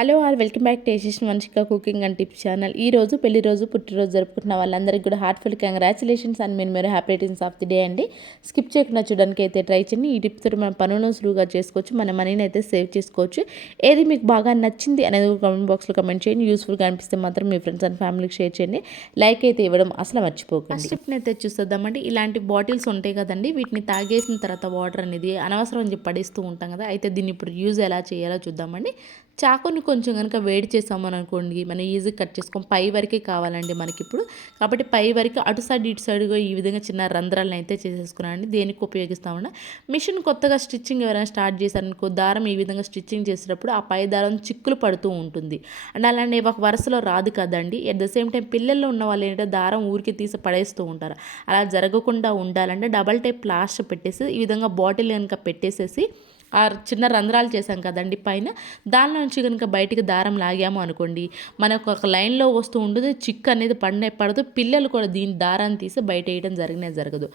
Hello all welcome back to Yashasvi Vamshika cooking and tips channel. ఈ రోజు పెళ్లి రోజు పుట్టినరోజు జరుపుకుంటున్న వాళ్ళందరికీ కూడా హార్ట్ఫుల్ కంగ్రాచులేషన్స్ అండ్ మీరు happy returns of the day అండి. స్కిప్ చేయకుండా చూడడానికి అయితే ట్రై చేయండి. ఈ టిప్స్ తోటి మన పనులను సులువుగా చేసుకోవచ్చు, మన మనీని అయితే సేవ్ చేసుకోవచ్చు. ఏది మీకు బాగా నచ్చింది అనేది కామెంట్ బాక్స్లో కమెంట్ చేయండి. యూస్ఫుల్గా అనిపిస్తే మాత్రం మీ ఫ్రెండ్స్ అండ్ ఫ్యామిలీకి షేర్ చేయండి. లైక్ అయితే ఇవ్వడం అసలు మర్చిపోకండి. స్టిప్ని అయితే చూస్తుందామండి. ఇలాంటి బాటిల్స్ ఉంటాయి కదండి, వీటిని తాగేసిన తర్వాత వాటర్ అనేది అనవసరం అని చెప్పి పడేస్తూ ఉంటాం కదా. అయితే దీన్ని ఇప్పుడు యూజ్ ఎలా చేయాలో చూద్దామండి. చాకుని కొంచెం కనుక వేడి చేసామని అనుకోండి, మనం ఈజీగా కట్ చేసుకొని పై వరకే కావాలండి మనకి ఇప్పుడు. కాబట్టి పై వరకు అటు సైడ్ ఇటు సైడ్గా ఈ విధంగా చిన్న రంధ్రాలను అయితే చేసేసుకున్నానండి. దేనికి ఉపయోగిస్తామన్నా, మిషన్ కొత్తగా స్టిచ్చింగ్ ఎవరైనా స్టార్ట్ చేశారనుకో, దారం ఈ విధంగా స్టిచ్చింగ్ చేసేటప్పుడు ఆ పై దారం చిక్కులు పడుతూ ఉంటుంది. అండ్ అలానే ఒక వరుసలో రాదు కదండి. అట్ ద సేమ్ టైం పిల్లల్లో ఉన్న వాళ్ళు ఏంటంటే దారం ఊరికి తీసి పడేస్తూ ఉంటారు. అలా జరగకుండా ఉండాలంటే డబల్ టైప్ ప్లాస్టర్ పెట్టేసి ఈ విధంగా బాటిల్ కనుక పెట్టేసేసి ఆ చిన్న రంధ్రాలు చేసాం కదండి పైన, దానిలో నుంచి కనుక బయటికి దారం లాగాము అనుకోండి, మనకు ఒక లైన్లో వస్తూ ఉంటుంది. చిక్కు అనేది పడదు. పిల్లలు కూడా దీని దారాన్ని తీసి బయట వేయడం జరగదు.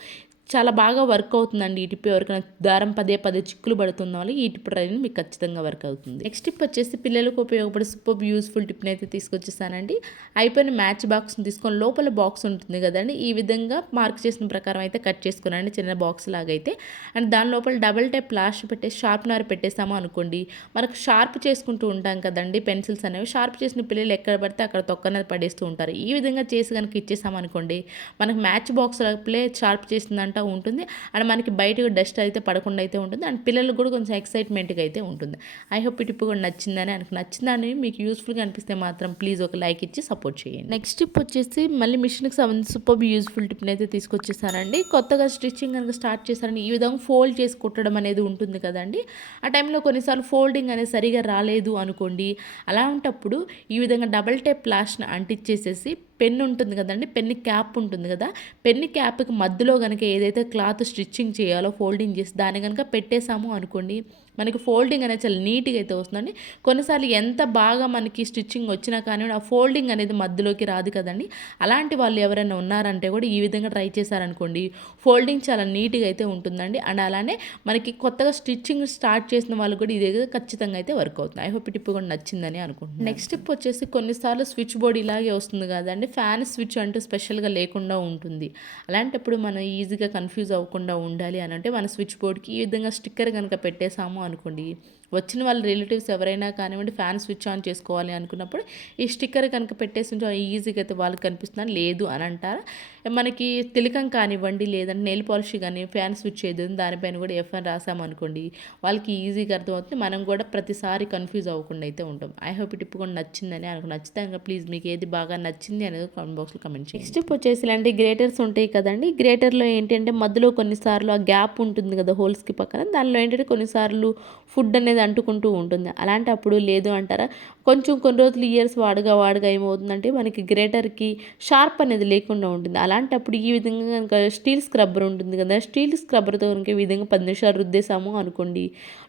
చాలా బాగా వర్క్ అవుతుందండి ఈ టిప్. ఎవరికైనా దారం పదే చిక్కులు పడుతున్న వాళ్ళు ఈ టిప్ ట్రైన్ మీకు ఖచ్చితంగా వర్క్ అవుతుంది. నెక్స్ట్ టిప్ వచ్చేసి పిల్లలకు ఉపయోగపడే సూపర్ యూస్ఫుల్ టిప్ని అయితే తీసుకొచ్చేసానండి. అయిపోయిన మ్యాచ్ బాక్స్ని తీసుకొని లోపల బాక్స్ ఉంటుంది కదండి, ఈ విధంగా మార్క్ చేసిన ప్రకారం అయితే కట్ చేసుకున్నాండి, చిన్న బాక్స్ లాగా అయితే. అండ్ దాని లోపల డబల్ టైప్ ప్లాస్టర్ పెట్టేసి షార్ప్నర్ పెట్టేసాము అనుకోండి, మనకు షార్ప్ చేసుకుంటూ ఉంటాం కదండి పెన్సిల్స్ అనేవి. షార్ప్ చేసిన పిల్లలు ఎక్కడ పడితే అక్కడ తొక్కనది పడేస్తూ ఉంటారు. ఈ విధంగా చేసి కనుక ఇచ్చేసాము అనుకోండి, మనకు మ్యాచ్ బాక్స్ లోపలే షార్ప్ చేసిందంట ఉంటుంది. అండ్ మనకి బయట డస్ట్ అయితే పడకుండా అయితే ఉంటుంది. అండ్ పిల్లలకు కూడా కొంచెం ఎక్సైట్మెంట్గా అయితే ఉంటుంది. ఐ హోప్ ఈ టిప్ కూడా నచ్చిందని మీకు యూస్ఫుల్గా అనిపిస్తే మాత్రం ప్లీజ్ ఒక లైక్ ఇచ్చి సపోర్ట్ చేయండి. నెక్స్ట్ టిప్ వచ్చేసి మళ్ళీ మిషన్కి సంబంధించి సూపర్ యూస్ఫుల్ టిప్ని అయితే తీసుకొచ్చేసానండి. కొత్తగా స్టిచ్చింగ్ కనుక స్టార్ట్ చేశారని ఈ విధంగా ఫోల్డ్ చేసి కుట్టడం అనేది ఉంటుంది కదండి. ఆ టైంలో కొన్నిసార్లు ఫోల్డింగ్ అనేది సరిగా రాలేదు అనుకోండి, అలాంటప్పుడు ఈ విధంగా డబల్ టేప్ ప్లాస్ట్ని అంటించేసేసి పెన్ ఉంటుంది కదండి, పెన్ క్యాప్ ఉంటుంది కదా, పెన్ క్యాప్కి మధ్యలో కనుక ఏదైతే క్లాత్ స్టిచ్చింగ్ చేయాలో ఫోల్డింగ్ చేసి దాన్ని కనుక పెట్టేసాము అనుకోండి, మనకి ఫోల్డింగ్ అనేది చాలా నీట్గా అయితే వస్తుందండి. కొన్నిసార్లు ఎంత బాగా మనకి స్టిచ్చింగ్ వచ్చినా కానీ ఆ ఫోల్డింగ్ అనేది మధ్యలోకి రాదు కదండి. అలాంటి వాళ్ళు ఎవరైనా ఉన్నారంటే కూడా ఈ విధంగా ట్రై చేశారనుకోండి, ఫోల్డింగ్ చాలా నీట్గా అయితే ఉంటుందండి. అండ్ అలానే మనకి కొత్తగా స్టిచ్చింగ్ స్టార్ట్ చేసిన వాళ్ళు కూడా ఇది ఖచ్చితంగా అయితే వర్క్ అవుతుంది. ఐ హోప్ టిప్ కూడా నచ్చిందని అనుకుంటున్నాను. నెక్స్ట్ టిప్ వచ్చేసి కొన్నిసార్లు స్విచ్ బోర్డ్ ఇలాగే వస్తుంది కదండి, ఫ్యాన్ స్విచ్ అంటూ స్పెషల్గా లేకుండా ఉంటుంది. అలాంటప్పుడు మనం ఈజీగా కన్ఫ్యూజ్ అవ్వకుండా ఉండాలి అని అంటే మన స్విచ్ బోర్డ్కి ఈ విధంగా స్టిక్కర్ కనుక పెట్టేసాము అనుకోండి, వచ్చిన వాళ్ళ రిలేటివ్స్ ఎవరైనా కానివ్వండి ఫ్యాన్ స్విచ్ ఆన్ చేసుకోవాలి అనుకున్నప్పుడు ఈ స్టిక్కర్ కనుక పెట్టేసి ఉంటే ఈజీగా అయితే వాళ్ళకి కనిపిస్తుందని. లేదు అని అంటారా, మనకి తిలకం కానివ్వండి లేదంటే నెయిల్ పాలిష్ కానీ ఫ్యాన్ స్విచ్ ఏదో దానిపైన కూడా ఎఫ్ఎన్ రాసామనుకోండి, వాళ్ళకి ఈజీగా అర్థమవుతుంది. మనం కూడా ప్రతిసారి కన్ఫ్యూజ్ అవ్వకుండా అయితే ఉంటాం. ఐ హోప్ ఈ టిప్ కూడా నచ్చిందని నచ్చితే కనుక ప్లీజ్ మీకు ఏది బాగా నచ్చింది అనేది కామెంట్ బాక్స్లో కమెంట్ చేయండి. నెక్స్ట్ టిప్ వచ్చేసి ఇలాంటి గ్రేటర్స్ ఉంటాయి కదండి, గ్రేటర్లో ఏంటంటే మధ్యలో కొన్నిసార్లు ఆ గ్యాప్ ఉంటుంది కదా హోల్స్కి పక్కన, దానిలో ఏంటంటే కొన్నిసార్లు ఫుడ్ అనేది అంటుకుంటూ ఉంటుంది. అలాంటప్పుడు లేదు అంటారా, కొన్ని రోజులు ఇయర్స్ వాడగా ఏమవుతుందంటే మనకి గ్రేటర్కి షార్ప్ అనేది లేకుండా ఉంటుంది. అలాంటప్పుడు ఈ విధంగా కనుక స్టీల్ స్క్రబ్బర్ ఉంటుంది కదా, స్టీల్ స్క్రబ్బర్తో కనుక ఈ విధంగా 10 నిమిషాలు రుద్దేశాము అనుకోండి,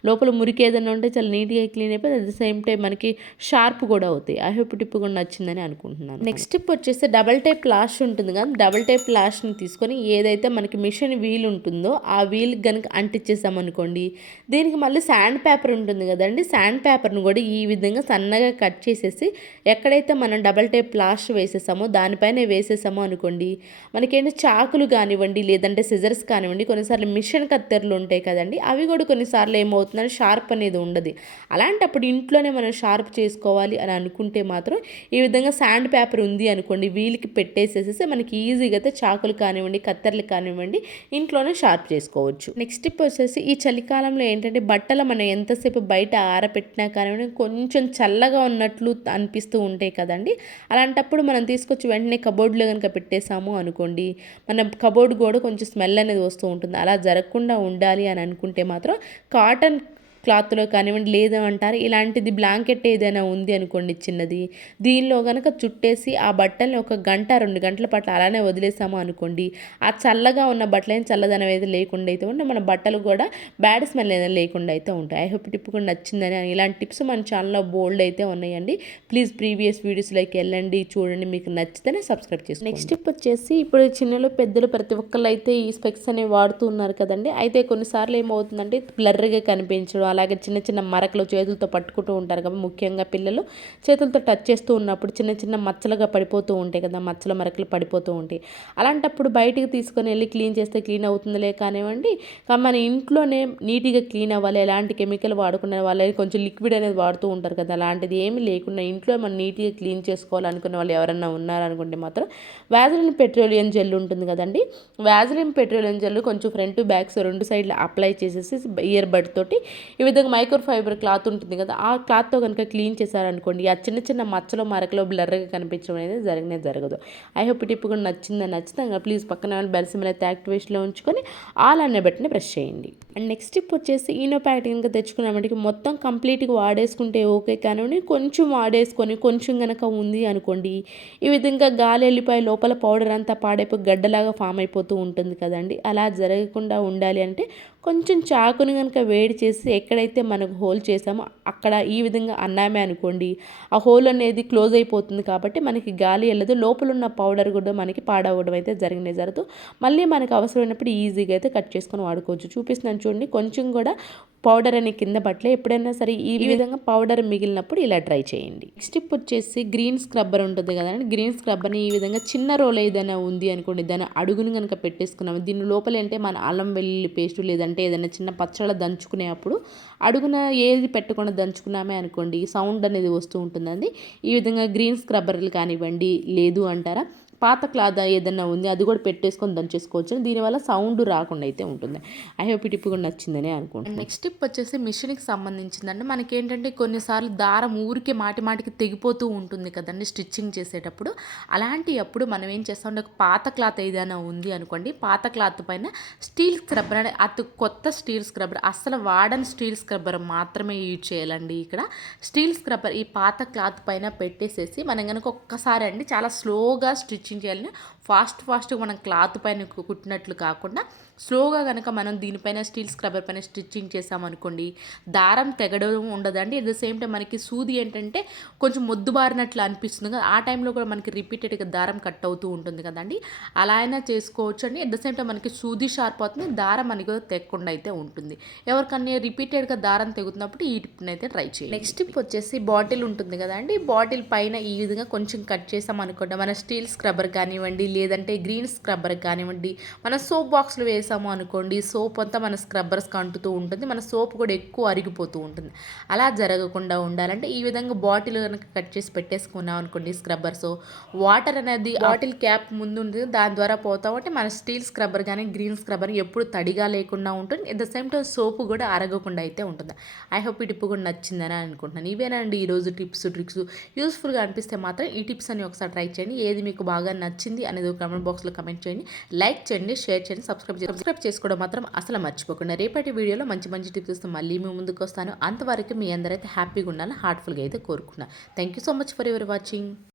లోపల మురికి ఏదైనా ఉంటే చాలా నీట్గా క్లీన్ అయిపోయి అట్ ద సేమ్ టైం మనకి షార్ప్ కూడా అవుతాయి. ఐ హోప్ టిప్ కూడా నచ్చిందని అనుకుంటున్నాను. నెక్స్ట్ టిప్ వచ్చేసి డబల్ టైప్ ప్లాష్ ఉంటుంది కదా, డబల్ టైప్ ప్లాష్ని తీసుకొని ఏదైతే మనకి మిషన్ వీల్ ఉంటుందో ఆ వీల్ కనుక అంటించేసామనుకోండి, దీనికి మళ్ళీ శాండ్ పేపర్ ఉంటుంది కదండి, శాండ్ పేపర్ను కూడా ఈ విధంగా సన్నగా కట్ చేసేసి ఎక్కడైతే మనం డబల్ టేప్ ప్లాస్టర్ వేసేసామో దానిపైన వేసేసామో అనుకోండి, మనకేంటి చాకులు కానివ్వండి లేదంటే సిజర్స్ కానివ్వండి, కొన్నిసార్లు మిషన్ కత్తెరలు ఉంటాయి కదండి, అవి కూడా కొన్నిసార్లు ఏమవుతుందంటే షార్ప్ అనేది ఉండదు. అలాంటప్పుడు ఇంట్లోనే మనం షార్ప్ చేసుకోవాలి అని అనుకుంటే మాత్రం ఈ విధంగా శాండ్ పేపర్ ఉంది అనుకోండి, వీల్కి పెట్టేసేసి మనకి ఈజీగా అయితే చాకులు కానివ్వండి కత్తెరలు కానివ్వండి ఇంట్లోనే షార్ప్ చేసుకోవచ్చు. నెక్స్ట్ టిప్ వచ్చేసి ఈ చలికాలంలో ఏంటంటే బట్టలు మనం ఎంతసేపు బయట ఆరబెట్టినా కానివ్వండి కొంచెం చల్లగా ఉన్నట్లు అనిపిస్తూ ఉంటాయి కదండి, అలాంటప్పుడు మనం తీసుకొచ్చి వెంటనే కబోర్డ్లో కనుక పెట్టేసాము అనుకోండి, మన కబోర్డ్ కూడా కొంచెం స్మెల్ అనేది వస్తూ ఉంటుంది. అలా జరగకుండా ఉండాలి అని అనుకుంటే మాత్రం కాటన్ క్లాత్లో కానివ్వండి లేదు అంటారు ఇలాంటిది బ్లాంకెట్ ఏదైనా ఉంది అనుకోండి చిన్నది, దీనిలో కనుక చుట్టేసి ఆ బట్టల్ని 1 గంట 2 గంటల పాటు అలానే వదిలేసాము అనుకోండి, ఆ చల్లగా ఉన్న బట్టలైన చల్లదనం అయితే లేకుండా అయితే ఉంటే మన బట్టలు కూడా బ్యాడ్ స్మెల్ అయితే లేకుండా అయితే ఉంటాయి. ఐ హోప్ టిప్ కూడా నచ్చిందని. ఇలాంటి టిప్స్ మన ఛానల్లో బోల్డ్ అయితే ఉన్నాయండి. ప్లీజ్ ప్రీవియస్ వీడియోస్లోకి వెళ్ళండి చూడండి, మీకు నచ్చితేనే సబ్స్క్రైబ్ చేసుకోండి. నెక్స్ట్ టిప్ వచ్చేసి ఇప్పుడు చిన్నలు పెద్దలు ప్రతి ఒక్కళ్ళు అయితే ఈ స్పెక్స్ అనేవి వాడుతూ ఉన్నారు కదండి, అయితే కొన్నిసార్లు ఏమవుతుందంటే బ్లర్గా కనిపించడం అలాగే చిన్న చిన్న మరకలు చేతులతో పట్టుకుంటూ ఉంటారు కదా, ముఖ్యంగా పిల్లలు చేతులతో టచ్ చేస్తూ ఉన్నప్పుడు చిన్న చిన్న మచ్చలుగా పడిపోతూ ఉంటాయి కదా, మచ్చల మరకలు పడిపోతూ ఉంటాయి. అలాంటప్పుడు బయటికి తీసుకొని వెళ్ళి క్లీన్ చేస్తే క్లీన్ అవుతుందిలే కానివ్వండి, మన ఇంట్లోనే నీట్గా క్లీన్ అవ్వాలి, ఎలాంటి కెమికల్ వాడుకునే వాళ్ళు కొంచెం లిక్విడ్ అనేది వాడుతూ ఉంటారు కదా, అలాంటిది ఏమీ లేకుండా ఇంట్లో మనం నీట్గా క్లీన్ చేసుకోవాలనుకునే వాళ్ళు ఎవరన్నా ఉన్నారనుకుంటే మాత్రం వ్యాజిలిన్ పెట్రోలియం జెల్ ఉంటుంది కదండి, వ్యాజిలిన్ పెట్రోలియం జెల్ కొంచెం ఫ్రంట్ బ్యాక్స్ రెండు సైడ్లు అప్లై చేసేసి ఇయర్ బడ్ తోటి ఈ విధంగా మైక్రో ఫైబర్ క్లాత్ ఉంటుంది కదా, ఆ క్లాత్తో కనుక క్లీన్ చేశారనుకోండి, ఆ చిన్న చిన్న మచ్చలో మరకలో బ్లర్గా కనిపించడం అనేది జరగదు. ఐ హోప్ ఈ టిప్ కూడా నచ్చితే ప్లీజ్ పక్కన బెల్ సింబల్ అయితే యాక్టివేషన్లో ఉంచుకొని ఆల్ అనే బటన్ని ప్రెస్ చేయండి. అండ్ నెక్స్ట్ టిప్ వచ్చేసి ఈనో ప్యాకెట్ కనుక తెచ్చుకున్నామంటే మొత్తం కంప్లీట్గా వాడేసుకుంటే ఓకే, కానీ కొంచెం వాడేసుకొని కొంచెం కనుక ఉంది అనుకోండి, ఈ విధంగా గాలి వెళ్ళిపోయి లోపల పౌడర్ అంతా పాడైపోయి గడ్డలాగా ఫామ్ అయిపోతూ ఉంటుంది కదండి. అలా జరగకుండా ఉండాలి అంటే కొంచెం చాకుని కనుక వేడి చేసి ఎక్కడైతే మనకు హోల్ చేసామో అక్కడ ఈ విధంగా అన్నామే అనుకోండి, ఆ హోల్ అనేది క్లోజ్ అయిపోతుంది కాబట్టి మనకి గాలి వెళ్ళదు, లోపల ఉన్న పౌడర్ కూడా మనకి పాడవడం అయితే జరగదు. మళ్ళీ మనకు అవసరమైనప్పుడు ఈజీగా అయితే కట్ చేసుకొని వాడుకోవచ్చు. చూపిస్తున్నాను చూడండి, కొంచెం కూడా పౌడర్ అని కింద పట్లే. ఎప్పుడైనా సరే ఈ విధంగా పౌడర్ మిగిలినప్పుడు ఇలా ట్రై చేయండి. నెక్స్ట్ టిప్ వచ్చేసి గ్రీన్ స్క్రబ్బర్ ఉంటుంది కదండి, గ్రీన్ స్క్రబ్బర్ని ఈ విధంగా చిన్న రోల్ ఏదైనా ఉంది అనుకోండి, దాని అడుగుని కనుక పెట్టేసుకున్నాము, దీని లోపల అంటే మన అల్లం వెల్లుల్లి పేస్ట్ లేదంటే ఏదైనా చిన్న పచ్చళ్ళ దంచుకునేప్పుడు అడుగున ఏది పెట్టకుండా దంచుకున్నామే అనుకోండి, సౌండ్ అనేది వస్తూ ఉంటుందండి. ఈ విధంగా గ్రీన్ స్క్రబ్బర్లు కానివ్వండి, లేదు అంటారా పాత క్లాత్ ఏదైనా ఉంది అది కూడా పెట్టేసుకొని దంచేసుకోవచ్చు, దీనివల్ల సౌండ్ రాకుండా అయితే ఉంటుంది. ఐ హోప్ ఈ టిప్ కూడా నచ్చిందని అనుకుంటున్నాను. నెక్స్ట్ టిప్ వచ్చేసి మిషన్కి సంబంధించిందండి. మనకేంటంటే కొన్నిసార్లు దారం ఊరికే మాటికి తెగిపోతూ ఉంటుంది కదండి స్టిచ్చింగ్ చేసేటప్పుడు. అప్పుడు మనం ఏం చేస్తామంటే ఒక పాత క్లాత్ ఏదైనా ఉంది అనుకోండి, పాత క్లాత్ పైన స్టీల్ స్క్రబ్బర్ అంటే అతి కొత్త స్టీల్ స్క్రబ్బర్, అస్సలు వాడని స్టీల్ స్క్రబ్బర్ మాత్రమే యూజ్ చేయాలండి. ఇక్కడ స్టీల్ స్క్రబ్బర్ ఈ పాత క్లాత్ పైన పెట్టేసేసి మనం కనుక ఒక్కసారి అండి చాలా స్లోగా స్టిచ్చింగ్ చేయాలని, ఫాస్ట్గా మనం క్లాత్ పైన కుట్టినట్లు కాకుండా స్లోగా కనుక మనం దీనిపైన స్టీల్ స్క్రబ్బర్ పైన స్టిచ్చింగ్ చేసామనుకోండి, దారం తెగడం ఉండదండి. అట్ ద సేమ్ టైం మనకి సూది ఏంటంటే కొంచెం మొద్దుబారినట్లు అనిపిస్తుంది కదా, ఆ టైంలో కూడా మనకి రిపీటెడ్గా దారం కట్ అవుతూ ఉంటుంది కదండి. అలా అయినా చేసుకోవచ్చు అండి. అట్ ద సేమ్ టైం మనకి సూది షార్ప్ అవుతుంది, దారం అని కూడా తెగకుండా అయితే ఉంటుంది. ఎవరికన్నా రిపీటెడ్గా దారం తెగుతున్నప్పుడు ఈ టిప్ని అయితే ట్రై చేయండి. నెక్స్ట్ టిప్ వచ్చేసి బాటిల్ ఉంటుంది కదండి, బాటిల్ పైన ఈ విధంగా కొంచెం కట్ చేసాం అనుకోండి, మన స్టీల్ స్క్రబ్బర్ కానివ్వండి లేదంటే గ్రీన్ స్క్రబ్బర్ కానివ్వండి, మన సోప్ బాక్స్లో వేసాము అనుకోండి, సోప్ అంతా మన స్క్రబ్బర్స్కి అంటుతూ ఉంటుంది, మన సోప్ కూడా ఎక్కువ అరిగిపోతూ ఉంటుంది. అలా జరగకుండా ఉండాలంటే ఈ విధంగా బాటిల్ కనుక కట్ చేసి పెట్టేసుకున్నాం అనుకోండి స్క్రబ్బర్స్, వాటర్ అనేది బాటిల్ క్యాప్ ముందు ఉంటుంది, దాని ద్వారా పోతామంటే మన స్టీల్ స్క్రబ్బర్ కానీ గ్రీన్ స్క్రబ్బర్ ఎప్పుడు తడిగా లేకుండా ఉంటుంది. ఎట్ ద సేమ్ టైం సోపు కూడా అరగకుండా అయితే ఉంటుంది. ఐ హోప్ ఈ టిప్ కూడా నచ్చిందని అనుకుంటున్నాను. ఇవేనండి ఈరోజు టిప్స్ ట్రిక్స్. యూస్ఫుల్గా అనిపిస్తే మాత్రం ఈ టిప్స్ అని ఒకసారి ట్రై చేయండి. ఏది మీకు బాగా నచ్చింది అనేది కామెంట్ బాక్స్లో కమెంట్ చేయండి, లైక్ చేయండి, షేర్ చేయండి, సబ్స్క్రైబ్ చేసుకోవడం మాత్రం అసలు మర్చిపోకుండా. రేపటి వీడియోలో మంచి టిప్స్ మళ్ళీ మీ ముందుకు వస్తాను. అంతవరకు మీ అందరైతే హ్యాపీగా ఉండాలని హార్ట్ఫుల్గా అయితే కోరుకున్నాను. Thank you so much for your watching.